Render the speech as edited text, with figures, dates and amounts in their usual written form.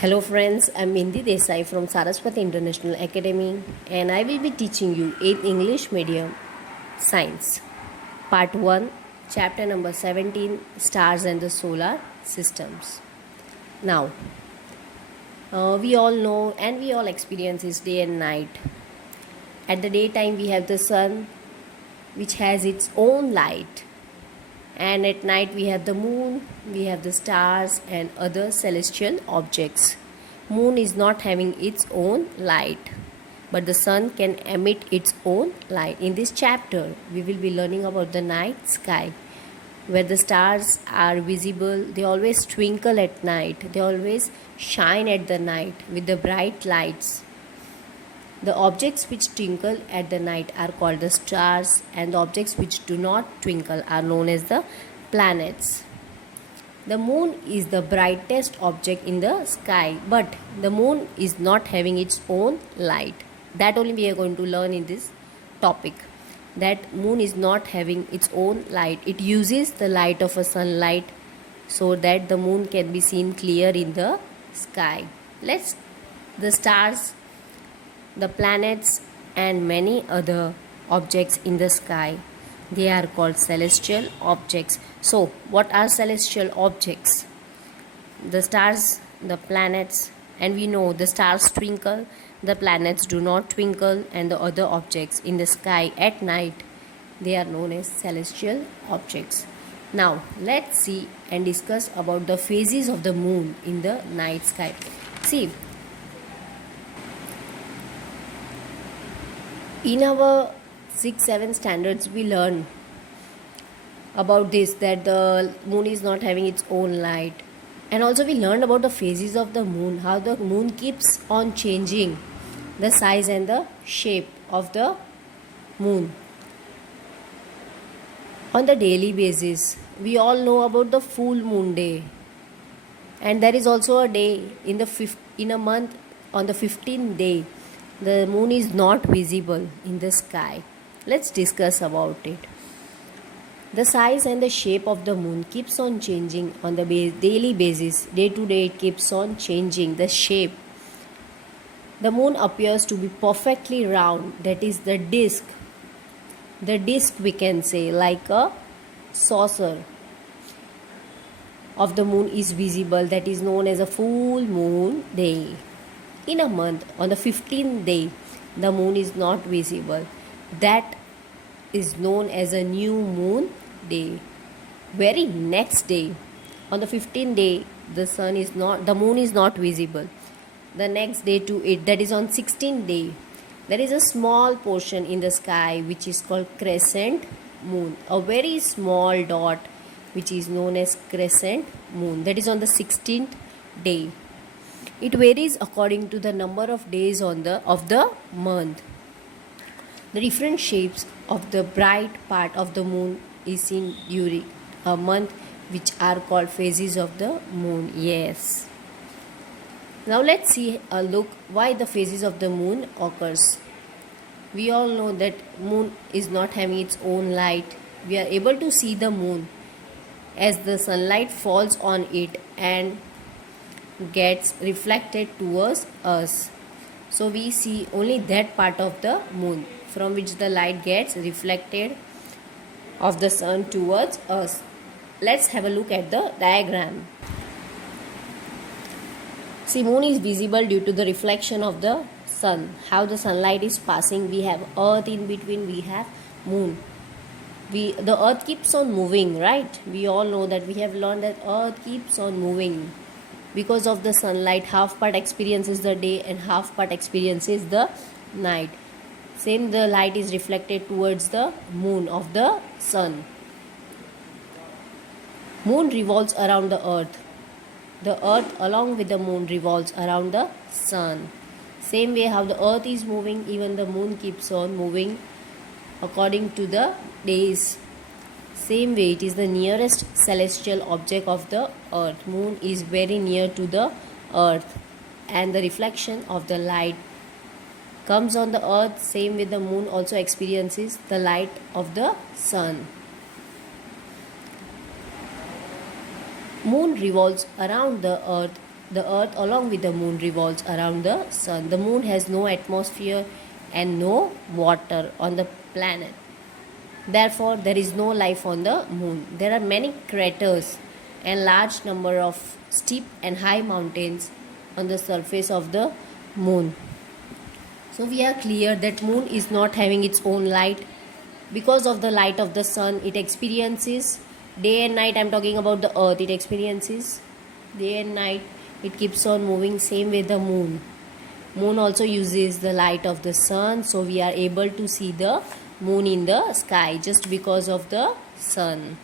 Hello friends, I'm Mindy Desai from Saraswati International Academy and I will be teaching you 8th English Medium Science Part 1 Chapter number 17 Stars and the Solar Systems. Now, we all know and we all experience is day and night. At the daytime we have the sun which has its own light, and at night we have the moon, we have the stars and other celestial objects. Moon is not having its own light, but the sun can emit its own light. In this chapter we will be learning about the night sky, where the stars are visible. They always twinkle at night, they always shine at the night with the bright lights. The objects which twinkle at the night are called the stars, and the objects which do not twinkle are known as the planets. The moon is the brightest object in the sky, but the moon is not having its own light. That only we are going to learn in this topic. That moon is not having its own light. It uses the light of a sunlight so that the moon can be seen clear in the sky. The stars, the planets and many other objects in the sky, they are called celestial objects. So what are celestial objects? The stars, the planets, and we know the stars twinkle, the planets do not twinkle, and the other objects in the sky at night, they are known as celestial objects. Now let's see and discuss about the phases of the moon in the night sky. See, in our 6-7 standards we learn about this, that the moon is not having its own light, and also we learned about the phases of the moon, how the moon keeps on changing the size and the shape of the moon on the daily basis. We all know about the full moon day, and there is also a day in a month on the 15th day the moon is not visible in the sky. Let's discuss about it. The size and the shape of the moon keeps on changing on the daily basis. Day to day it keeps on changing the shape. The moon appears to be perfectly round, that is the disk. The disk, we can say, like a saucer of the moon is visible, that is known as a full moon day. In a month, on the 15th day, the moon is not visible. That is known as a new moon day. Very next day, on the 15th day, the moon is not visible. The next day to it, that is on 16th day, there is a small portion in the sky which is called crescent moon. A very small dot which is known as crescent moon. That is on the 16th day. It varies according to the number of days of the month. The different shapes of the bright part of the moon is seen during a month, which are called phases of the moon. Yes. Now let's see a look why the phases of the moon occurs. We all know that moon is not having its own light. We are able to see the moon as the sunlight falls on it and gets reflected towards us. So we see only that part of the moon from which the light gets reflected of the sun towards us. Let's have a look at the diagram. See, moon is visible due to the reflection of the sun. How the sunlight is passing, we have earth in between, we have moon. The earth keeps on moving, right? We all know that, we have learned that earth keeps on moving. Because of the sunlight, half part experiences the day and half part experiences the night. Same, the light is reflected towards the moon of the sun. Moon revolves around the earth. The earth along with the moon revolves around the sun. Same way how the earth is moving, even the moon keeps on moving according to the days. Same way, it is the nearest celestial object of the earth. Moon is very near to the earth, and the reflection of the light comes on the earth. Same with the moon also experiences the light of the sun. Moon revolves around the earth The earth along with the moon revolves around the sun. The moon has no atmosphere and no water on the planet. Therefore, there is no life on the moon. There are many craters and large number of steep and high mountains on the surface of the moon. So we are clear that moon is not having its own light. Because of the light of the sun, it experiences day and night. I'm talking about the earth. It experiences day and night. It keeps on moving same way the moon. Moon also uses the light of the sun, so we are able to see the moon in the sky just because of the sun.